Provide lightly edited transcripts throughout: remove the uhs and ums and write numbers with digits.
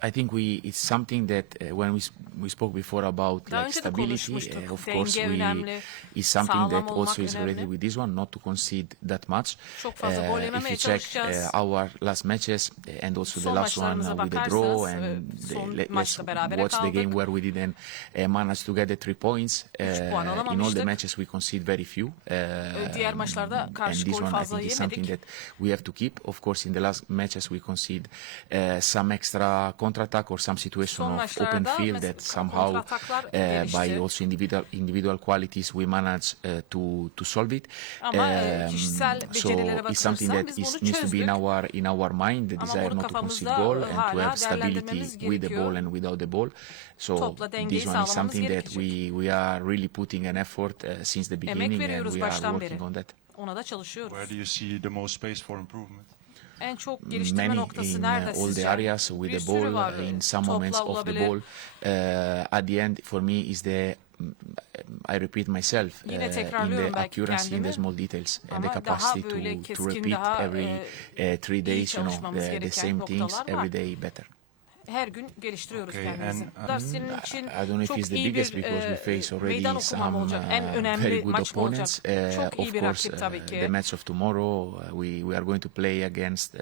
I think it's something that when we spoke before about Daha like önce de stability, konuşmuştuk. of course Denge önemli, is something sağlam that olmak also is related önemli. with this one, not to concede that much. Çok fazla gol If yememeye you check çalışacağız. our last matches and also the Son last one maçlarımıza with the draw bakarsanız, and son let's maçta berabere watch the game kaldık. where we didn't manage to get the 3 points. Üç puan In all the alamamıştık. matches we concede very few. Diğer maçlarda And karşı this gol one I fazla think is something yemedik. that we have to keep. Of course, in the last matches we concede some extra counter-attack or some situation Son of open maçlarda field mesela that somehow kontrataklar by gelişti. also individual qualities we manage to solve it. Ama kişisel So becerilere it's something bakılırsa that biz bunu needs to be in çözdük. our mind, the Ama desire bunu not to concede kafamızda goal and to hala have stability değerlendirmemiz with the gerekiyor. ball and without the ball. So Topla dengeyi this one is sağlamamız something that gerekecek. we are really putting an effort since the beginning and veriyoruz we are baştan working beri. on that. Ona da çalışıyoruz. Where do you see the most space for improvement? En çok geliştirme Many noktası in nerede all sizce? the areas with Bir the sürü ball var. in some moments Topla of the olabilir. ball. At the end, for me, is I repeat myself Yine in tekrarlıyorum the belki accuracy in the kendimi. small details and the Ama capacity daha böyle to keskin, repeat daha every 3 days, çalışmamız the gereken same things noktalar var. every day better. Her gün geliştiriyoruz Okay, kendimizi. and, Da senin için I don't know if çok it's the iyi biggest bir because we face meydan already okumam some olacak. En very önemli good maç mı olacak? opponents. Çok iyi Of bir course, rakip tabii ki. the match of tomorrow, we are going to play against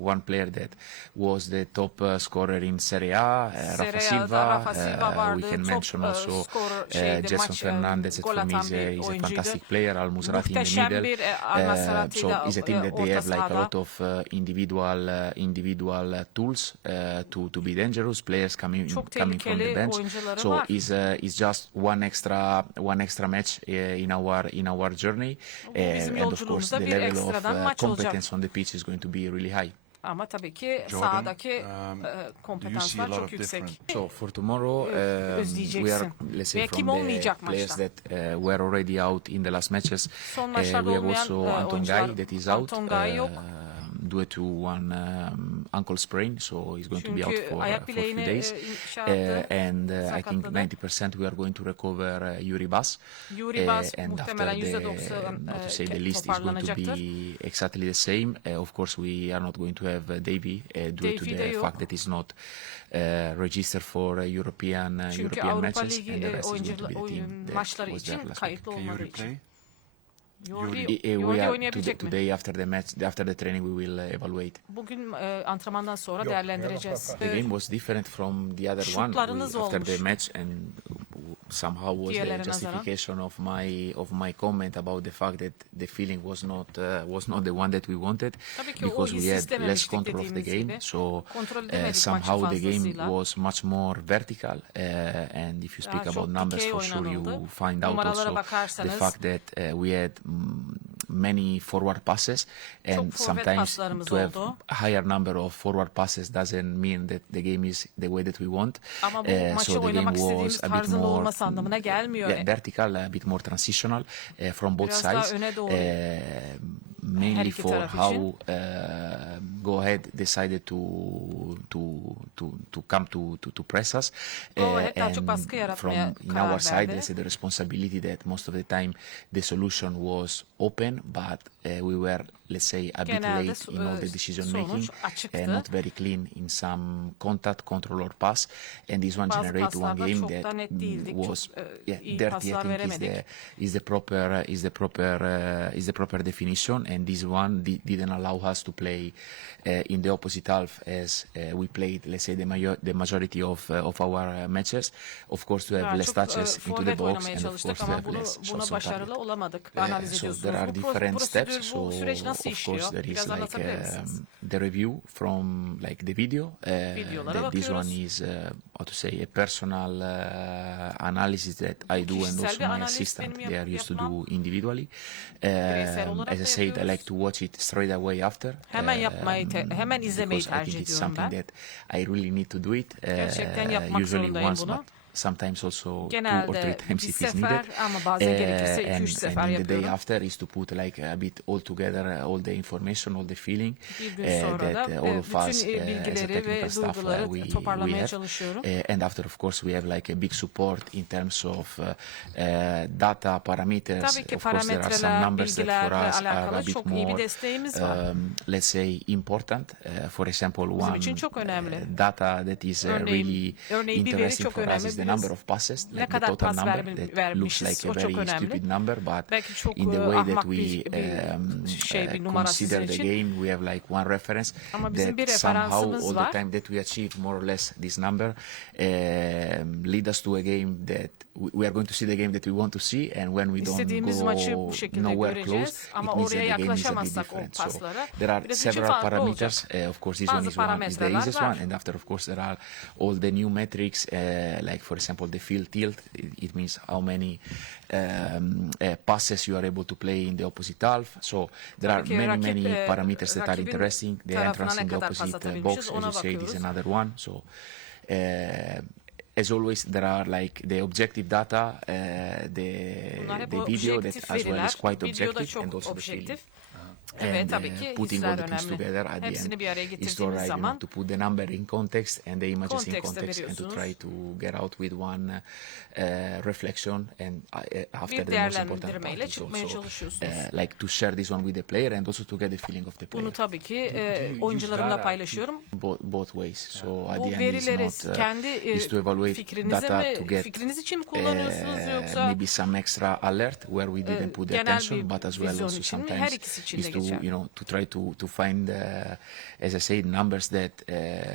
one player that was the top scorer in Serie A, Rafa Silva. Rafa Silva vardı. We can Top mention also skorer, Gerson Fernandez, that gol for me atan is bir a oyuncuydu. fantastic player. Al Musrati in the Muhteşem middle. bir Al-Musrati So da it's a team that they orta have like a sahada. lot of individual tools to be dangerous. Players coming from the tehlikeli bench. oyuncuları So var. is just one extra match in our journey. bizim And of course yolculuğumuzda the bir level of ekstradan maç olacak. competence on the pitch is going to be really high. Ama tabii ki Jordan, sahadaki do you see a kompetanslar lot çok of yüksek. different- So for tomorrow, we are, Özleyeceksin. let's say, Ve from kim the olmayacak players maçta? that were already out in the last matches. Son We maçlarda have olmayan also Anton oyuncular. Gay that is out Anton Gay yok. due to one ankle sprain, so he's going to be out Çünkü for ayak a few bileğini days. şey yaptı, And I think sakatladı. 90% we are going to recover Yuri Bas. Yuri Bas And muhtemelen after %90 not to say the list is going to toparlanacaktır. be exactly the same. Of course, we are not going to have Davy due to Davy de the yok. fact that he's not registered for European Çünkü European Avrupa matches, Ligi and the rest is going to be the team that maçları was there için last week. kayıtlı Can you olmadığı için. replay? Yuri We are oynayabilecek mi? today after the match, after the training, we will evaluate. Bugün antrenmandan sonra değerlendireceğiz. The game was different from the other one. Şutlarınız After the olmuş. match, and somehow was the Diğerlerine nazaran. justification of my comment about the fact that the feeling was not the one that we wanted, Tabii ki o because we hissi had less istememiştik control of the dediğimiz game. gibi. So Kontrol edemedik somehow maçı the game fazlasıyla. was much more vertical. And if you speak Daha çok about numbers, dikey for sure you oynanıldı. find out Numaralara also the bakarsanız fact that we had many forward passes, and forvet sometimes paslarımız to have oldu. a higher number of forward passes doesn't mean that the game is the way that we want. Ama bu maçı So the game oynamak was istediğimiz a bit tarzın more olması anlamına gelmiyor. vertical, a bit more transitional from both Biraz daha sides. öne doğru. Her Mainly iki for taraf how için. Go Ahead decided to come to press us. Go Ahead daha çok And baskı yaratmaya from in karar our side, verdi. let's say the responsibility that most of the time the solution was open, but we were, let's say, a bit Genelde late in all the decision making, sonuç açıktı. not very clean in some contact, control or pass, and this one Bazı generate one paslarda game çok that da net değildik. was Çok, iyi dirty. I paslar think veremedik. is the proper definition, and this one didn't allow us to play in the opposite half as we played, let's say, the majority of our matches. Of course, to have Daha less çok touches into the forvet box, oynamaya and of çalıştık course to ama have less buna shots on başarılı target. olamadık. Analiz So ediyorsunuz. there are Bu different steps. prosedür, bu So süreç nasıl of course işliyor? there is Biraz like anlatabilir misiniz? the review from like the video. Videolara That this bakıyoruz. one is how to say a personal analysis that I do, and Kişisel also bir my analiz assistant benim they are used to yapmam. do individually. Bireysel olarak As I da said, I yapıyoruz. like to watch it straight away after. Hemen yapmayı, hemen izlemeyi Because I tercih think it's ediyorum something ben. that I really need to do it. Gerçekten yapmak Usually zorundayım once, bunu. but sometimes also 2 or 3 Genelde times bir if it's sefer needed. ama bazen gerekirse 2-3 And sefer in the day yapıyorum. after is to put like a bit all together all the information, all the feeling Bir gün sonra that da all of us bütün as a bilgileri technical ve staff duyguları toparlamaya have. çalışıyorum. And after, of course, we have like a big support in terms of data parameters. Tabii ki Of course, there are some parametreler, numbers that for bilgilerle us are a alakalı bit çok iyi bir more, desteğimiz var. let's say, important. For example, Bizim one için çok önemli. data that is really Örneğin bir veri interesting çok for us önemli. is the number of passes, Ne like the kadar total pas number that looks vermişiz, like a o çok very önemli. stupid number, but Belki çok in the way that ahmak we bir numara consider sizin the için. game, we have like one reference Ama bizim bir that somehow referansımız all var. the time that we achieve more or less this number lead us to a game that we are going to see the game that we want to see, and when we don't İstediğimiz maçı bu go şekilde nowhere göreceğiz. close, Ama it means that oraya the game is a bit yaklaşamazsak o different. So paslara there are biraz için several farklı parameters. olacak. Of course, this Bazı one is the parametreler easiest var. one, and after, of course, there are all the new metrics, like for example the field tilt. It means how many passes you are able to play in the opposite half. So there are Tabii ki many parameters that are rakibin interesting. The tarafına entrance ne in the kadar pas opposite atabilmişiz, box, as ona you said, is bakıyoruz. another one. So as always, there are like the objective data, Bunlar hep the video that objektif as well veriler. is quite Video da objective, and çok also the feeling. objektif. Evet, And tabii ki putting all hisler the things önemli. together at the Hepsini end bir araya is to, getirdiğimiz right, zaman to put the number in context and the images in kontekste context, and to veriyorsunuz. try to get out with one reflection, and after Bir the most important part değerlendirmeyle is çıkmaya also çalışıyorsunuz. like to share this one with the player and also to get the feeling of the player. Bunu tabii ki oyuncularımla paylaşıyorum. Both ways. So at Bu the end verileri is not kendi is to evaluate fikrinize data mi, to get fikriniz için mi kullanıyorsunuz yoksa maybe some extra alert where we didn't put the genel attention, bir but as well vizyon also için mi? Her sometimes ikisi için de is to geçer. to try to find as I said numbers that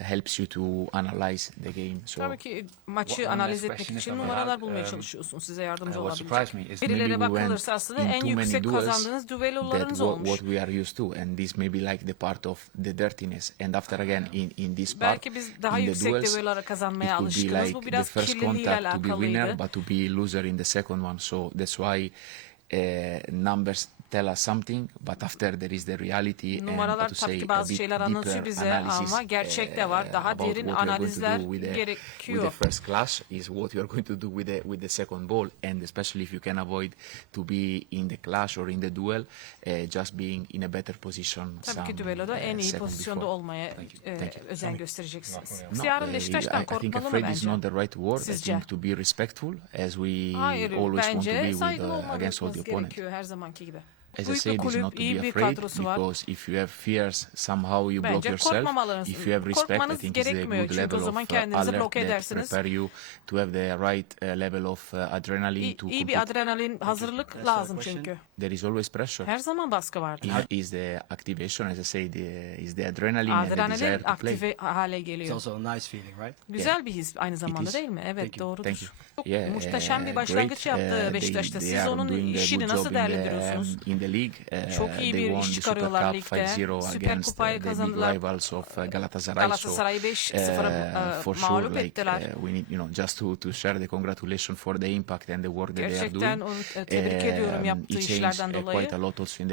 helps you to analyze the game. So Tabii ki maçı One analiz last etmek question, için if I'm numaralar allowed. bulmaya çalışıyorsunuz. Size yardımcı What olabilecek. surprised me is Verilere maybe we bakılırsa went aslında in en too many yüksek duels kazandığınız düellolarınız that olmuş. what we are used to, and this may be like the part of the dirtiness. And after again in this part, Belki biz daha in the yüksek duels, düellolara it kazanmaya could be alışkınız. like Bu the biraz first kirliliğiyle contact to be winner, alakalıydı. but to be loser in the second one. So that's why numbers tell us something, but after there is the reality, Numaralar and to tabii say ki a bazı bit şeyler anlatıyor deeper bize analysis ama gerçek de var. Daha about derin what we are going to do analizler with the gerekiyor. first clash is what you are going to do with the second ball, and especially if you can avoid to be in the clash or in the duel, just being in a better position. Tabii ki düelloda en iyi second pozisyonda before. olmaya Thank you. özen göstereceksiniz. No, Yarın Beşiktaş'tan I think korkmalı mı afraid is bence? not the right word. I Sizce? think to be respectful, as we Hayır, always want to be bence with saygılı against all the olmanız opponent. gerekiyor her zamanki gibi. As I Büyük bir said, is kulüp, not to iyi be bir afraid, kadrosu var. because if you have fears, somehow you block Bence yourself. korkmamalısınız. If you have respect, I Korkmanız think it's a gerekmiyor good çünkü o level zaman of kendinizi alert bloke that edersiniz. prepare you to have the right level of adrenaline to İyi bir compete. adrenalin hazırlık lazım çünkü. There is always pressure. Her zaman baskı vardır. Is the activation, as I said, is the adrenaline and the desire Adrenalin to play. aktive hale It's geliyor. also a nice feeling, right? Güzel bir his aynı zamanda is. değil mi? Evet, Thank you. doğrudur. Thank you. Çok Yeah, muhteşem bir great. başlangıç yaptı Beşiktaş'ta. They Siz are onun doing a işini good nasıl job değerlendiriyorsunuz? in the league. Çok iyi They bir won iş the Super çıkarıyorlar Cup ligde. 5-0 Süper against Kupayı the big kazandılar. rivals of Galatasaray. Galatasaray'ı 5-0 for sure, mağlup like ettiler. we need, just to share the congratulations for the impact and the work that they are Gerçekten doing. onu tebrik ediyorum yaptığı He işlerden changed dolayı. quite a lot also in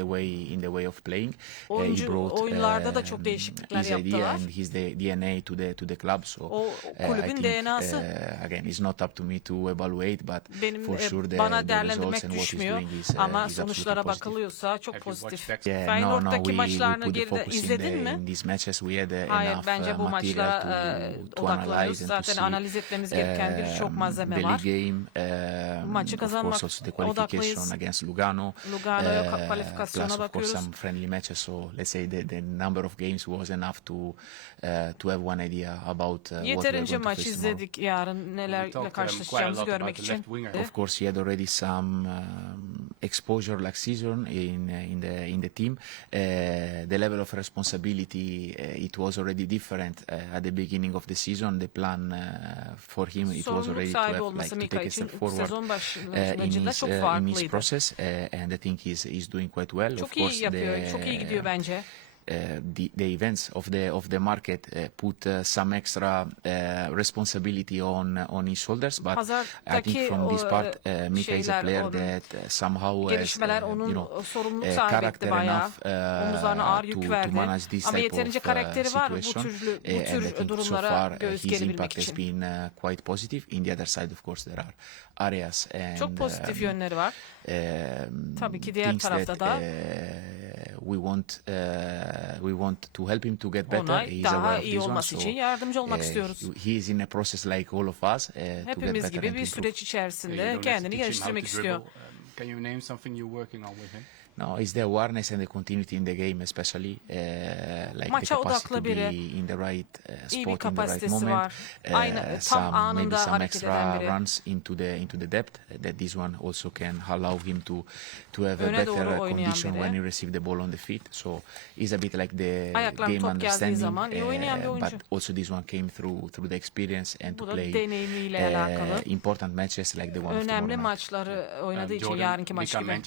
the way of playing. He brought Oyunlarda da çok değişiklikler his idea yaptılar. and his DNA to the club. So O I kulübün think, DNA'sı. Again, it's not up to me to evaluate, but Benim for sure bana the değerlendirmek results and what he's düşmüyor doing is ama absolutely sonuçlara positive. bakılıyorsa çok Have you pozitif. watched Yeah, Feyenoord'daki we maçlarını put the geride focus izledin mi? in these matches. We had Hayır, enough bence bu material maçlara to analyze odaklanıyoruz. and to Zaten see analiz etmemiz gereken birçok malzeme the var. league game, Maçı of kazanmak course also the qualification odaklıyız. against Lugano, Lugano'ya kalifikasyona plus of course bakıyoruz. some friendly matches. So let's say the number of games was enough to have one idea about what we are Yeterince going to maç face tomorrow. izledik yarın nelerle quite a karşılaşacağımızı lot görmek about the için. left winger. Of course, he had already some exposure last season in the team. The level of responsibility it was already different at the beginning of the season. The plan for him it was Sorumluluk already to sahibi have olması to Mika take a için step forward sezon başlangıcında çok in his farklıydı. process, and I think he's doing quite well. Çok Of iyi course, yapıyor, çok iyi gidiyor bence. the events of the market put some extra responsibility on his shoulders, but I think from this part Mika is a player that somehow has character enough to manage this type of situation, and I think so far his impact has been quite positive. In the other side, of course, there are areas and çok pozitif yönleri var. Tabii ki diğer tarafta da we want to help him to get better. ona He's daha aware of iyi this one, olması so için yardımcı olmak istiyoruz. he is in a process like all of us to get Hepimiz better gibi and bir improve. süreç içerisinde kendini geliştirmek istiyor. Can you name something you're working on with him? No, it's the awareness and the continuity in the game, especially like Maça the capacity odaklı to be biri, in the right iyi bir spot in the right kapasitesi moment. var. Aynı tam Maybe anında some hareket eden extra biri. runs into the depth. That this one also can allow him to have a Öne doğru better oynayan condition biri. when he receive the ball on the feet. So it's a bit like the Ayaklarına game top geldiği understanding, zaman iyi oynayan bir oyuncu. but also this one came through the experience and Bu to da play deneyimiyle alakalı. important matches like the one of Önemli tomorrow night. maçları oynadığı için yarınki maç Mika gibi. mentioned